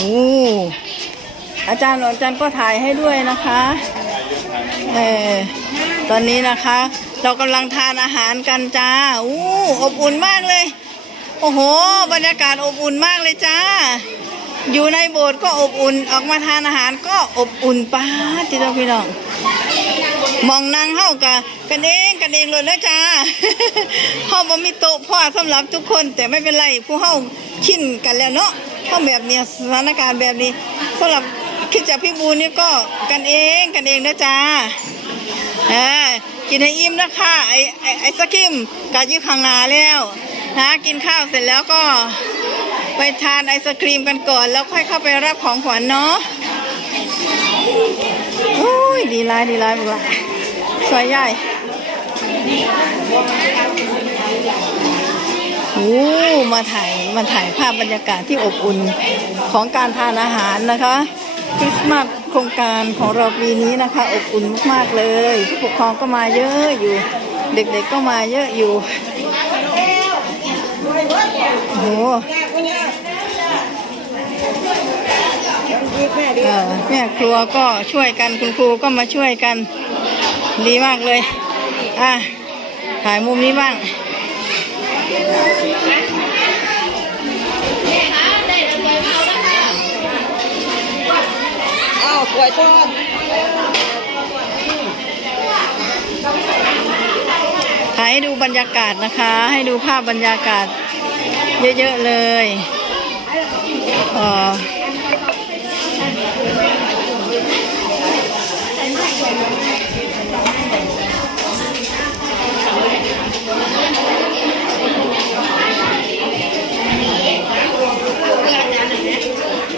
โอ้อาจารย์อาจารย์ก็ถ่ายให้ด้วยนะคะเออตอนนี้นะคะ เรากำลังทานอาหารกันจ้าอู้อบอุ่นมากเลย โอ้โห บรรยากาศอบอุ่นมากเลยจ้า อยู่ในโบสถ์ก็อบอุ่นออกมาทานอาหารก็อบอุ่นป้าดที่เรพี่น้องมองนางเข้ากับกันเองกันเองเลยนะจ้าเฮาบ่มีโต๊ะพ่อสำหรับทุกคน แต่ไม่เป็นไรผู้เฮาชินกันแล้วเนาะ เฮาแบบเนี้ยสถานการณ์แบบนี้สำหรับคิดจากพี่บูนี่ก็กันเองกันเองนะจ้าเออกินให้อิ่มนะคะไอไอไอศครีมกายู่ข้างหน้าแล้วนะกินข้าวเสร็จแล้วก็ไปทานไอศครีมกันก่อน แล้วค่อยเข้าไปรับของขวัญเนาะโอ้ยดีหลายดีหลายบอกละสวยใหญ่ มาถ่ายมาถ่ายภาพบรรยากาศที่อบอุ่นของการทานอาหารนะคะคริสต์มาสโครงการของเราปีนี้นะคะอบอุ่นมากๆเลยผู้ปกครองก็มาเยอะอยู่ เด็กๆก็มาเยอะอยู่โอ้โหแม่ครัวก็ช่วยกันคุณครูก็มาช่วยกันดีมากเลย อะถ่ายมุมนี้บ้าง อ้าวสวยทอดให้ดูบรรยากาศนะคะ ให้ดูภาพบรรยากาศเยอะ ๆ เลยอ๋อ